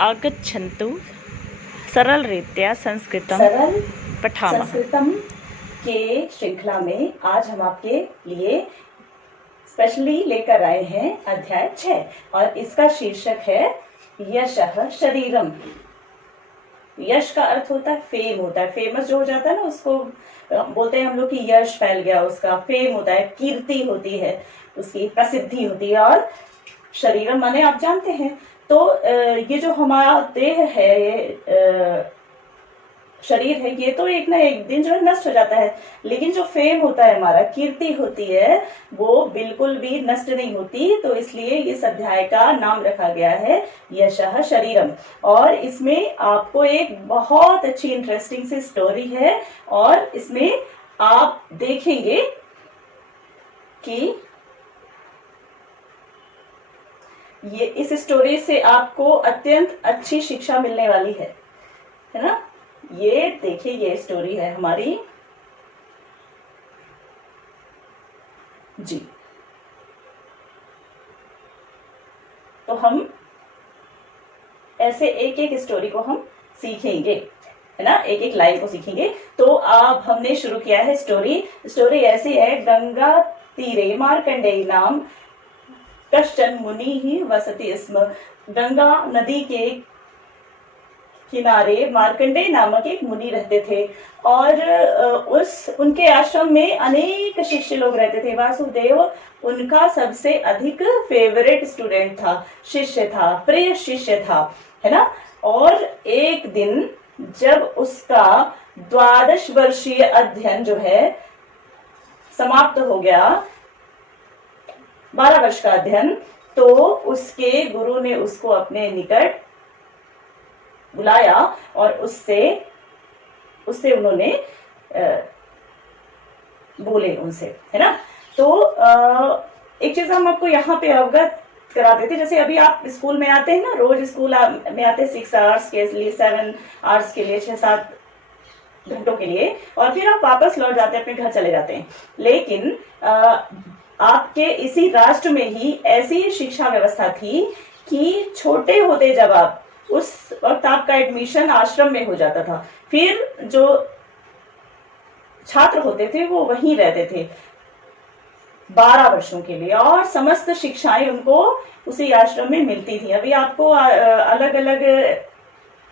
आगच्छन्तु सरलरीत्या संस्कृतं सरल पठामः। संस्कृतम के श्रृंखला में आज हम आपके लिए स्पेशली लेकर आए हैं अध्याय 6 और इसका शीर्षक है यशः शरीरम। यश का अर्थ होता है फेम, होता है फेमस जो हो जाता है ना, उसको बोलते हैं हम लोग कि यश फैल गया, उसका फेम होता है, कीर्ति होती है, उसकी प्रसिद्धि होती है। और शरीरम माने आप जानते हैं। तो ये जो हमारा देह है, ये शरीर है, ये तो एक ना एक दिन जो है नष्ट हो जाता है, लेकिन जो फेम होता है, हमारा कीर्ति होती है, वो बिल्कुल भी नष्ट नहीं होती। तो इसलिए इस अध्याय का नाम रखा गया है यशः शरीरम। और इसमें आपको एक बहुत अच्छी इंटरेस्टिंग सी स्टोरी है और इसमें आप देखेंगे कि ये इस स्टोरी से आपको अत्यंत अच्छी शिक्षा मिलने वाली है ना। ये देखिए, ये स्टोरी है हमारी जी। तो हम ऐसे एक एक स्टोरी को हम सीखेंगे, है ना, एक एक लाइन को सीखेंगे। तो अब हमने शुरू किया है स्टोरी ऐसी है। गंगा तीरे मार्कंडेय नाम कश्चन मुनि ही वसति स्म। गंगा नदी के किनारे मार्कंडेय नामक एक मुनि रहते थे और उनके आश्रम में अनेक शिष्य लोग रहते थे। वासुदेव उनका सबसे अधिक फेवरेट स्टूडेंट था, शिष्य था, प्रिय शिष्य था, है ना। और एक दिन जब उसका 12 वर्षीय अध्ययन जो है समाप्त हो गया, 12 वर्ष का अध्ययन, तो उसके गुरु ने उसको अपने निकट बुलाया और उससे उन्होंने बोले उनसे, है ना। तो एक चीज हम आपको यहाँ पे अवगत करा देते, जैसे अभी आप स्कूल में आते हैं ना, रोज स्कूल में आते हैं 6 आवर्स के लिए, 7 आवर्स के लिए, 6-7 घंटों के लिए, और फिर आप वापस लौट जाते हैं, अपने घर चले जाते हैं। लेकिन आपके इसी राष्ट्र में ही ऐसी शिक्षा व्यवस्था थी कि छोटे होते जब आप, उस वक्त आपका एडमिशन आश्रम में हो जाता था, फिर जो छात्र होते थे वो वहीं रहते थे 12 वर्षों के लिए और समस्त शिक्षाएं उनको उसी आश्रम में मिलती थी। अभी आपको अलग अलग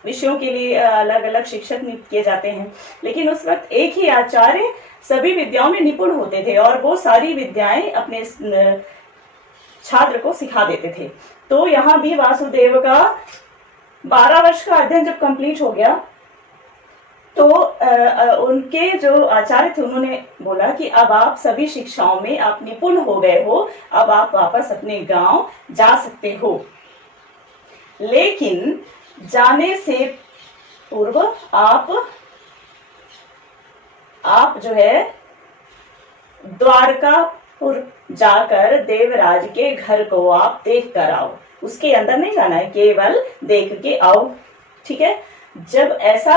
विषयों के लिए अलग अलग शिक्षक नियुक्त किए जाते हैं, लेकिन उस वक्त एक ही आचार्य सभी विद्याओं में निपुण होते थे और वो सारी विद्याएं अपने छात्र को सिखा देते थे। तो यहाँ भी वासुदेव का 12 वर्ष का अध्ययन जब कंप्लीट हो गया, तो उनके जो आचार्य थे उन्होंने बोला कि अब आप सभी शिक्षाओं में आप निपुण हो गए हो, अब आप वापस अपने गांव जा सकते हो। लेकिन जाने से पूर्व आप जो है द्वारकापुर जाकर देवराज के घर को आप देख कर आओ। उसके अंदर नहीं जाना है, केवल देख के आओ, ठीक है। जब ऐसा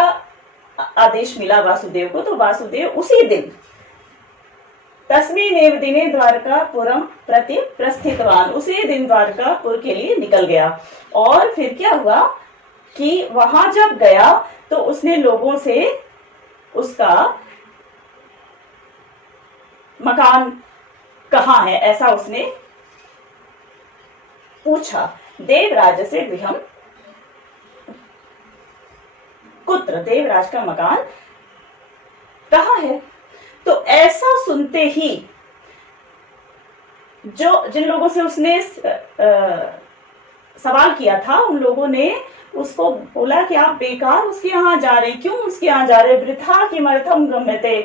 आदेश मिला वासुदेव को, तो वासुदेव उसी दिन तस्मिन्नेव दिने द्वारकापुरम प्रति प्रस्थितवान, उसी दिन द्वारकापुर के लिए निकल गया। और फिर क्या हुआ कि वहां जब गया तो उसने लोगों से उसका मकान कहाँ है ऐसा उसने पूछा। देवराज से गृहम कुत्र, देवराज का मकान कहाँ है। तो ऐसा सुनते ही जिन लोगों से उसने सवाल किया था, उन लोगों ने उसको बोला कि आप बेकार उसके यहाँ जा रहे, क्यों उसके यहाँ जा रहे, वृथा किमर्थम गम्यते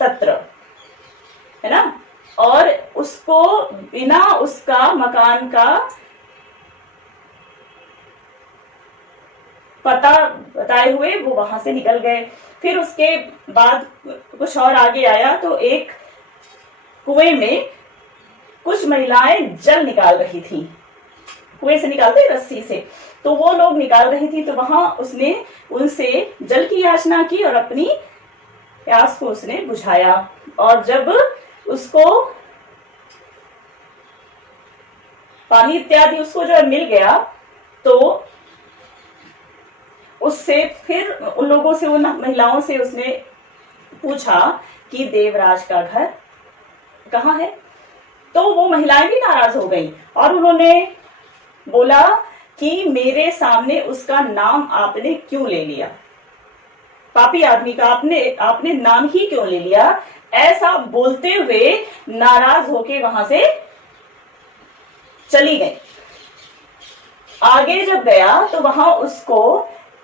तत्र, है ना। और उसको बिना उसका मकान का पता बताए हुए वो वहां से निकल गए। फिर उसके बाद कुछ और आगे आया तो एक कुएं में कुछ महिलाएं जल निकाल रही थी, कुएं से निकालते रस्सी से, तो वो लोग निकाल रही थी। तो वहां उसने उनसे जल की याचना की और अपनी प्यास को उसने बुझाया। और जब उसको पानी इत्यादि उसको जब मिल गया तो उससे फिर उन लोगों से, उन महिलाओं से उसने पूछा कि देवराज का घर कहाँ है। तो वो महिलाएं भी नाराज हो गई और उन्होंने बोला कि मेरे सामने उसका नाम आपने क्यों ले लिया, पापी आदमी का आपने नाम ही क्यों ले लिया। ऐसा बोलते हुए नाराज होके वहां से चली गई। आगे जब गया तो वहां उसको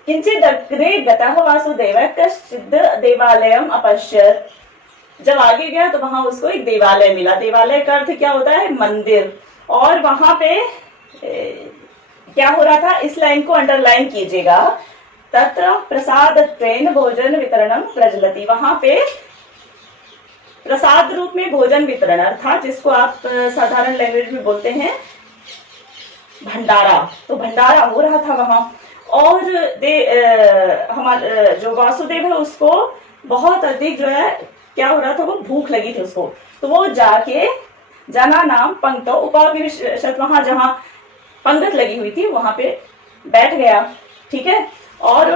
किंचित अग्रे गतः वासुदेवः कश्चित् देवालयम् अपश्यत्। जब आगे गया तो वहां उसको एक देवालय मिला। देवालय का अर्थ क्या होता है? मंदिर। और वहां पे क्या हो रहा था, इस लाइन को अंडरलाइन कीजिएगा। तत्र प्रसाद ट्रेन भोजन वितरणम प्रचलति। वहां पे प्रसाद रूप में भोजन वितरण अर्थात जिसको आप साधारण लैंग्वेज में बोलते हैं भंडारा, तो भंडारा हो रहा था वहां। और हमारे जो वासुदेव है उसको बहुत अधिक जो है क्या हो रहा था, वो भूख लगी थी उसको। तो वो जाके जना नाम पंक्त उपाविशत, वहां जहां पंगत लगी हुई थी वहां पे बैठ गया। ठीक है। और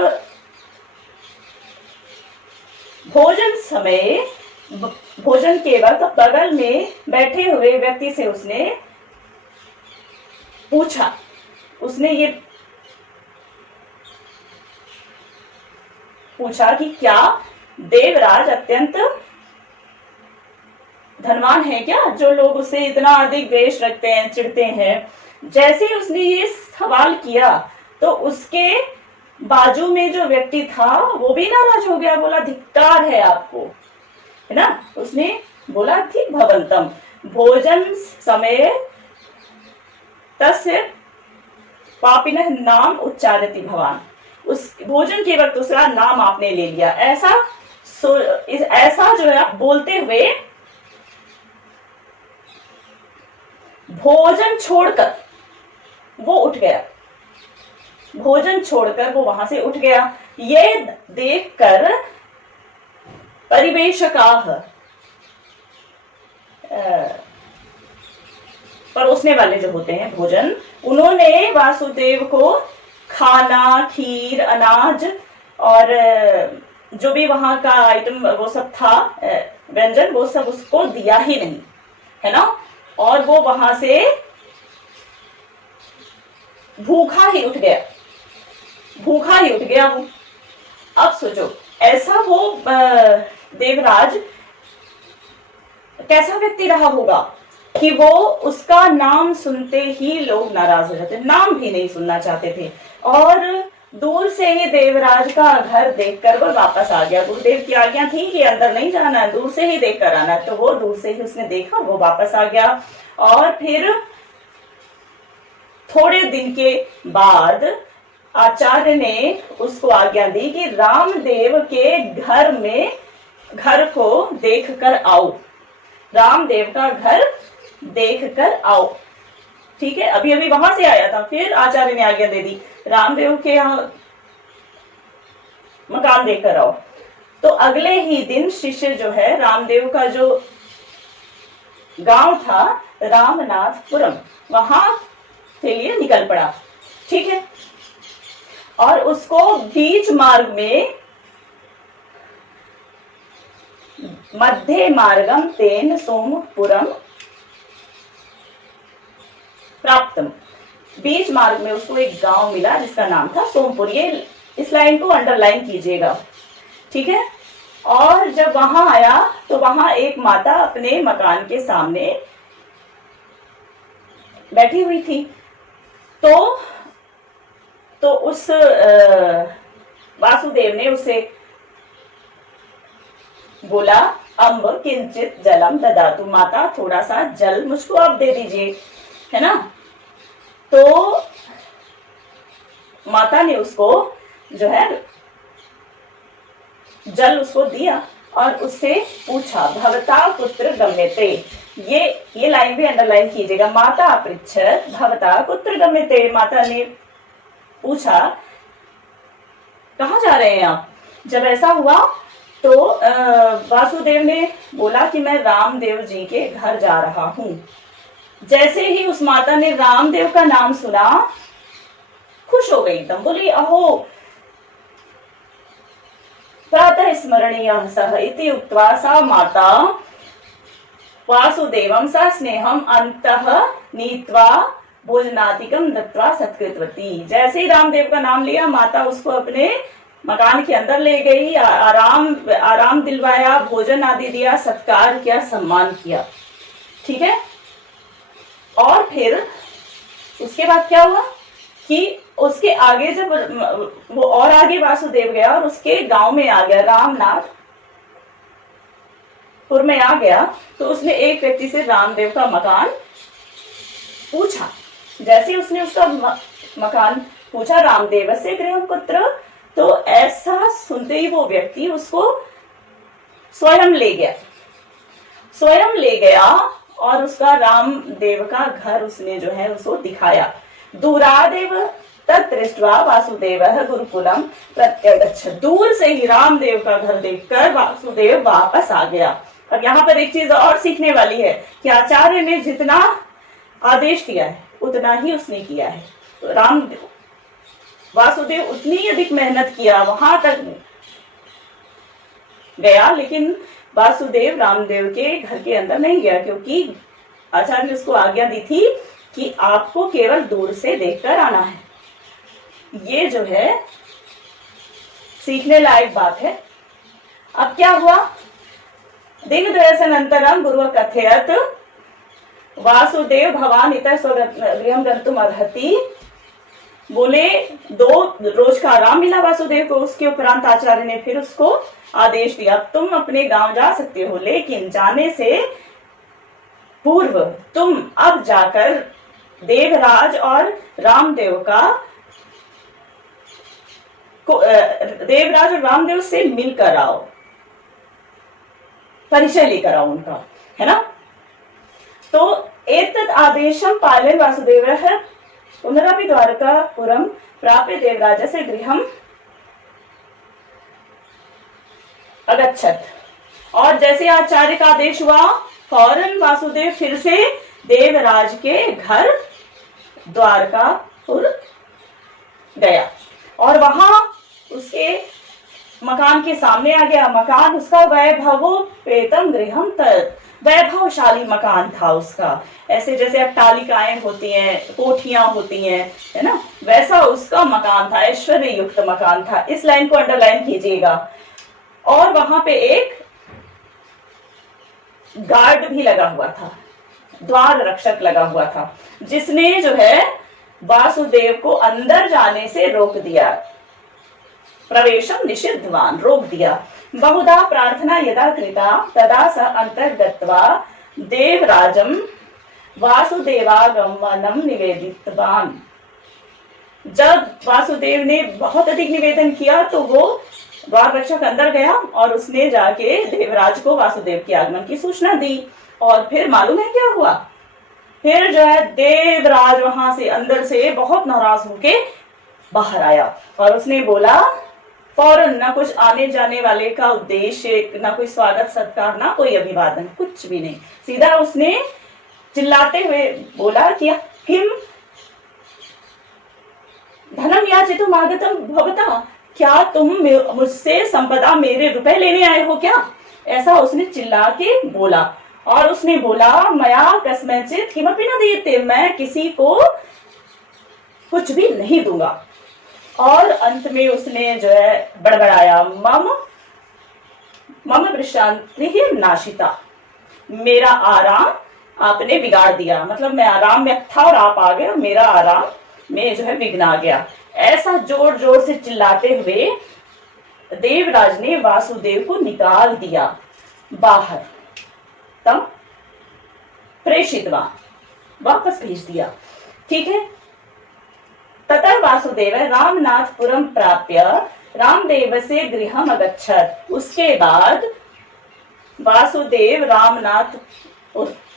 भोजन समय, भोजन के वक्त बगल में बैठे हुए व्यक्ति से उसने पूछा, उसने ये पूछा कि क्या देवराज अत्यंत धनवान है क्या, जो लोग उससे इतना अधिक द्वेष रखते हैं, चिढ़ते हैं। जैसे ही उसने ये सवाल किया तो उसके बाजू में जो व्यक्ति था वो भी नाराज हो गया, बोला धिक्कार है आपको, है ना। उसने बोला ठीक भवंतम भोजन समय तस्य पापिनः नाम उच्चारति भवान। उस भोजन के वक्त उसका नाम आपने ले लिया। ऐसा जो है बोलते हुए भोजन छोड़कर वो उठ गया। भोजन छोड़कर वो वहां से उठ गया। ये देखकर परिवेशकाः, परोसने वाले जो होते हैं भोजन, उन्होंने वासुदेव को खाना, खीर, अनाज और जो भी वहां का आइटम वो सब था, व्यंजन, वो सब उसको दिया ही नहीं, है ना। और वो वहां से भूखा ही उठ गया, भूखा ही उठ गया वो। अब सोचो ऐसा वो देवराज कैसा व्यक्ति रहा होगा कि वो उसका नाम सुनते ही लोग नाराज हो जाते, नाम भी नहीं सुनना चाहते थे। और दूर से ही देवराज का घर देखकर वो वापस आ गया। गुरुदेव की आज्ञा थी कि अंदर नहीं जाना, दूर से ही देख कर आना, तो वो दूर से ही उसने देखा, वो वापस आ गया। और फिर थोड़े दिन के बाद आचार्य ने उसको आज्ञा दी कि रामदेव के घर को देख कर आओ, रामदेव का घर देख कर आओ। ठीक है। अभी अभी वहां से आया था, फिर आचार्य ने आज्ञा दे दी रामदेव के यहाँ मकान देख कर आओ। तो अगले ही दिन शिष्य जो है रामदेव का जो गांव था रामनाथपुरम, वहां के लिए निकल पड़ा। ठीक है। और उसको बीच मार्ग में मध्य मार्गम तेन सोमपुरम प्राप्तम, बीच मार्ग में उसको एक गांव मिला जिसका नाम था सोमपुर। ये इस लाइन को अंडरलाइन कीजिएगा। ठीक है। और जब वहां आया तो वहां एक माता अपने मकान के सामने बैठी हुई थी। तो उस वासुदेव ने उसे बोला अम्ब किंचित जलम ददातु, माता थोड़ा सा जल मुझको आप दे दीजिए, है ना। तो माता ने उसको जो है जल उसको दिया और उससे पूछा भवता कुत्र गम्यते। ये लाइन भी अंडरलाइन कीजिएगा। माता पृच्छत भवता कुत्र गम्यते, माता ने पूछा कहाँ जा रहे हैं आप। जब ऐसा हुआ तो वासुदेव ने बोला कि मैं रामदेव जी के घर जा रहा हूं। जैसे ही उस माता ने रामदेव का नाम सुना, खुश हो गई एकदम, बोली अहो प्रातः स्मरणीय सह इति उक्त्वा सा माता वासुदेवं सा स्नेहम अंतः नीत्वा भोजनातिकम दत्वा सत्कृतवती। जैसे ही रामदेव का नाम लिया, माता उसको अपने मकान के अंदर ले गई, आराम दिलवाया, भोजन आदि दिया, सत्कार किया, सम्मान किया। ठीक है। और फिर उसके बाद क्या हुआ कि उसके आगे जब वो और आगे वासुदेव गया और उसके गांव में आ गया, रामनाथपुर में आ गया, तो उसने एक व्यक्ति से रामदेव का मकान पूछा। जैसे उसने उसका मकान पूछा, रामदेव से गृह पुत्र, तो ऐसा सुनते ही वो व्यक्ति उसको स्वयं ले गया और उसका रामदेव का घर उसने जो है उसको दिखाया। दूरादेव तत्दृष्ट्वा वासुदेवः गुरुकुलम प्रत्यगच्छत्। दूर से ही रामदेव का घर देखकर वासुदेव वापस आ गया। अब यहाँ पर एक चीज और सीखने वाली है कि आचार्य ने जितना आदेश दिया है उतना ही उसने किया है। तो वासुदेव उतनी अधिक मेहनत किया, वहां तक गया, लेकिन वासुदेव रामदेव के घर के अंदर नहीं गया, क्योंकि आचार्य ने उसको आज्ञा दी थी कि आपको केवल दूर से देखकर आना है। ये जो है सीखने लायक बात है। अब क्या हुआ, दिनद्वयसनन्तरं गुरुः कथयत् वासुदेव भवान इतः स्वगृहं गन्तुम् अर्हति। बोले 2 रोज का आराम मिला वासुदेव को। उसके उपरांत आचार्य ने फिर उसको आदेश दिया, तुम अपने गांव जा सकते हो, लेकिन जाने से पूर्व तुम अब जाकर देवराज और रामदेव से मिलकर आओ, परिचय लेकर आओ उनका, है ना। तो एतत् आदेशं पालयन् वासुदेवः पुनरपि द्वारकापुरं प्राप्य देवराजस्य गृहम् अगच्छत्। और जैसे आचार्य का आदेश हुआ, फौरन वासुदेव फिर से देवराज के घर द्वारकापुर गया और वहां उसके मकान के सामने आ गया। मकान उसका वैभवोपेतं गृहं तत्, वैभवशाली मकान था उसका। ऐसे जैसे अट्टालिकाएं होती हैं, कोठियां होती हैं, है ना, वैसा उसका मकान था, ऐश्वर्य युक्त मकान था। इस लाइन को अंडरलाइन कीजिएगा। और वहां पे एक गार्ड भी लगा हुआ था, द्वार रक्षक लगा हुआ था, जिसने जो है वासुदेव को अंदर जाने से रोक दिया, प्रवेशम निषिद्धवान, रोक दिया। बहुधा प्रार्थना यदा कृता तदा स अंतर्गत्वा देवराजम वासुदेवागमनम निवेदितवान। जब वासुदेव ने बहुत अधिक निवेदन किया तो वो द्वार रक्षक अंदर गया और उसने जाके देवराज को वासुदेव के आगमन की सूचना दी। और फिर मालूम है क्या हुआ, फिर जो है देवराज वहां से अंदर से बहुत नाराज होके बाहर आया और उसने बोला, फौरन, ना कुछ आने जाने वाले का उद्देश्य, ना कोई स्वागत सत्कार, ना कोई अभिवादन, कुछ भी नहीं, सीधा उसने चिल्लाते हुए बोला कि किम धनम याचितुम आगतम भवता, क्या तुम मुझसे संपदा, मेरे रुपए लेने आए हो क्या? ऐसा उसने चिल्ला के बोला। और उसने बोला, मया कस्मैचित किमपि न दीयते, मैं किसी को कुछ भी नहीं दूंगा। और अंत में उसने जो है बड़बड़ाया, मम विश्रांति नाशिता, मेरा आराम आपने बिगाड़ दिया। मतलब मैं आराम में था और आप आ गए और मेरा आराम में जो है विघ्न आ गया। ऐसा जोर जोर से चिल्लाते हुए देवराज ने वासुदेव को निकाल दिया बाहर, तब प्रेषितवा, वापस भेज दिया। ठीक है। ततः वासुदेव रामनाथपुरम प्राप्य रामदेव से गृहम अगच्छत्। उसके बाद वासुदेव रामनाथ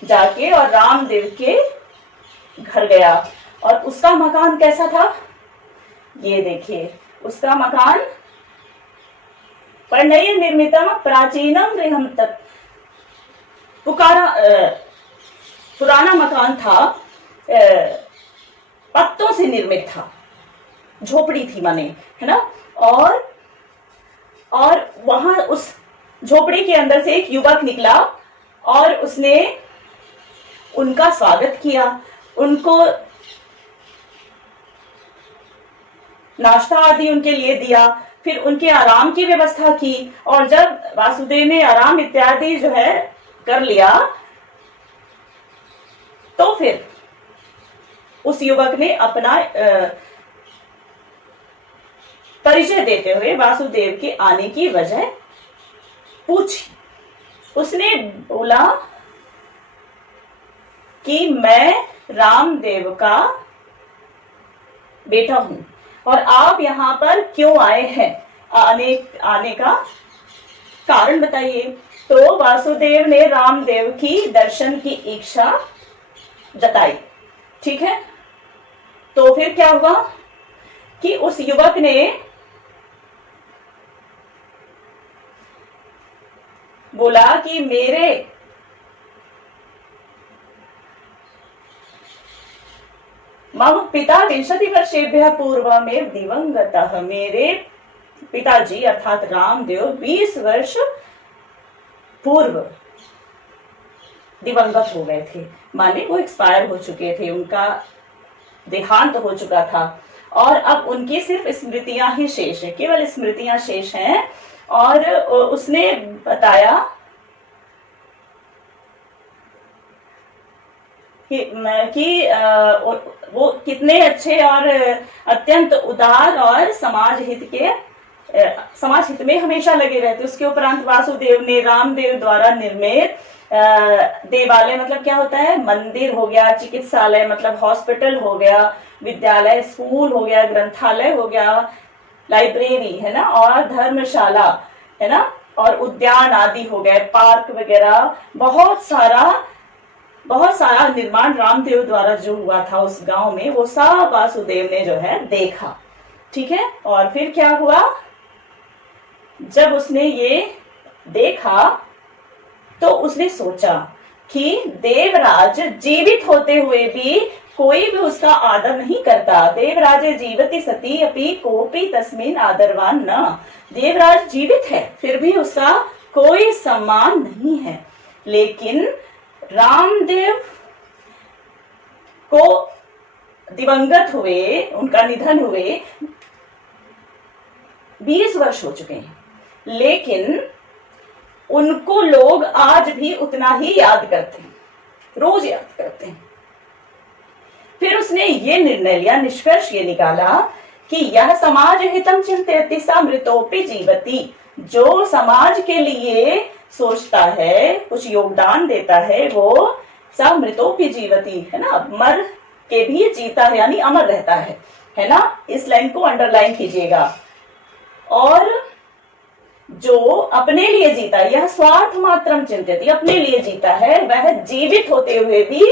जाके और रामदेव के घर गया। और उसका मकान कैसा था, ये देखिए, उसका मकान पर्णय निर्मितम प्राचीनम गृहम तत्, पुकारा पुराना मकान था, पत्तों से निर्मित था, झोपड़ी थी माने, है ना। और वहां उस झोपड़ी के अंदर से एक युवक निकला और उसने उनका स्वागत किया, उनको नाश्ता आदि उनके लिए दिया, फिर उनके आराम की व्यवस्था की। और जब वासुदेव ने आराम इत्यादि जो है कर लिया, तो फिर उस युवक ने अपना परिचय देते हुए वासुदेव के आने की वजह पूछी। उसने बोला कि मैं रामदेव का बेटा हूं और आप यहाँ पर क्यों आए हैं, आने का कारण बताइए। तो वासुदेव ने रामदेव की दर्शन की इच्छा जताई। ठीक है, तो फिर क्या हुआ कि उस युवक ने बोला कि मेरे मम पिता 20 वर्षेभ्यः पूर्वमेव दिवंगतः, मेरे पिताजी अर्थात रामदेव 20 वर्ष पूर्व दिवंगत हो गए थे, माने वो एक्सपायर हो चुके थे, उनका देहांत हो चुका था और अब उनकी सिर्फ स्मृतियां ही शेष है, केवल स्मृतियां शेष हैं। और उसने बताया कि वो कितने अच्छे और अत्यंत उदार और समाज हित में हमेशा लगे रहते। उसके उपरांत वासुदेव ने रामदेव द्वारा निर्मित देवालय मतलब क्या होता है, मंदिर हो गया, चिकित्सालय मतलब हॉस्पिटल हो गया, विद्यालय स्कूल हो गया, ग्रंथालय हो गया, लाइब्रेरी है ना, और धर्मशाला है ना, और उद्यान आदि हो गए, पार्क वगैरह, बहुत सारा निर्माण रामदेव द्वारा जो हुआ था उस गांव में, वो सब वासुदेव ने जो है देखा। ठीक है, और फिर क्या हुआ, जब उसने ये देखा तो उसने सोचा कि देवराज जीवित होते हुए भी कोई भी उसका आदर नहीं करता। देवराज जीवति सती अपि कोपी तस्मिन आदरवान न, देवराज जीवित है फिर भी उसका कोई सम्मान नहीं है। लेकिन रामदेव को दिवंगत हुए, उनका निधन हुए 20 वर्ष हो चुके हैं, लेकिन उनको लोग आज भी उतना ही याद करते हैं, रोज याद करते हैं। फिर उसने ये निर्णय लिया, निष्कर्ष ये निकाला कि यह समाज हितम चिंतयति सा मृतोपि जीवति, जो समाज के लिए सोचता है, कुछ योगदान देता है, वो सा मृतोपि जीवति है ना, मर के भी जीता है, यानी अमर रहता है ना। इस लाइन को अंडरलाइन कीजिएगा। और जो अपने लिए जीता, यह स्वार्थ मात्रम चिंतयति, अपने लिए जीता है, वह जीवित होते हुए भी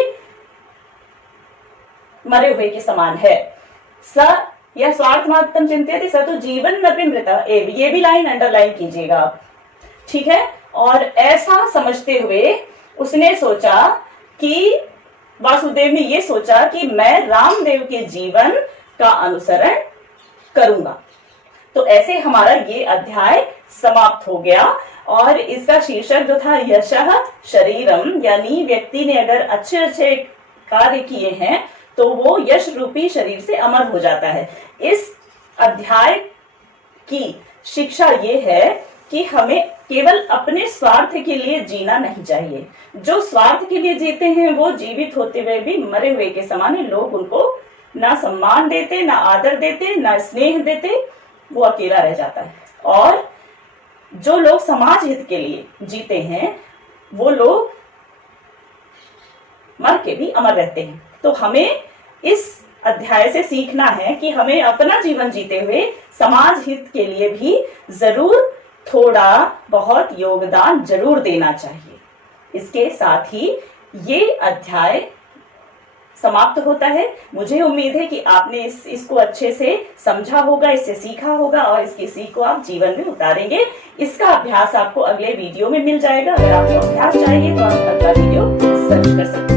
मरे हुए के समान है। स यह स्वार्थ मात्रम चिंतयति स तो जीवन नपि मृता एव, ये भी लाइन अंडरलाइन कीजिएगा। ठीक है, और ऐसा समझते हुए उसने सोचा कि वासुदेव ने ये सोचा कि मैं रामदेव के जीवन का अनुसरण करूंगा। तो ऐसे हमारा ये अध्याय समाप्त हो गया और इसका शीर्षक जो था यशः शरीरम, यानी व्यक्ति ने अगर अच्छे अच्छे कार्य किए हैं तो वो यश रूपी शरीर से अमर हो जाता है। इस अध्याय की शिक्षा ये है कि हमें केवल अपने स्वार्थ के लिए जीना नहीं चाहिए। जो स्वार्थ के लिए जीते हैं वो जीवित होते हुए भी मरे हुए के समान है। लोग उनको ना सम्मान देते, ना आदर देते, ना स्नेह देते, वो अकेला रह जाता है। और जो लोग समाज हित के लिए जीते हैं वो लोग मर के भी अमर रहते हैं। तो हमें इस अध्याय से सीखना है कि हमें अपना जीवन जीते हुए समाज हित के लिए भी जरूर थोड़ा बहुत योगदान जरूर देना चाहिए। इसके साथ ही ये अध्याय समाप्त होता है। मुझे उम्मीद है कि आपने इसको अच्छे से समझा होगा, इससे सीखा होगा और इसकी सीख को आप जीवन में उतारेंगे। इसका अभ्यास आपको अगले वीडियो में मिल जाएगा। अगर आपको अभ्यास चाहिए तो आप अगला वीडियो सर्च कर सकते हैं।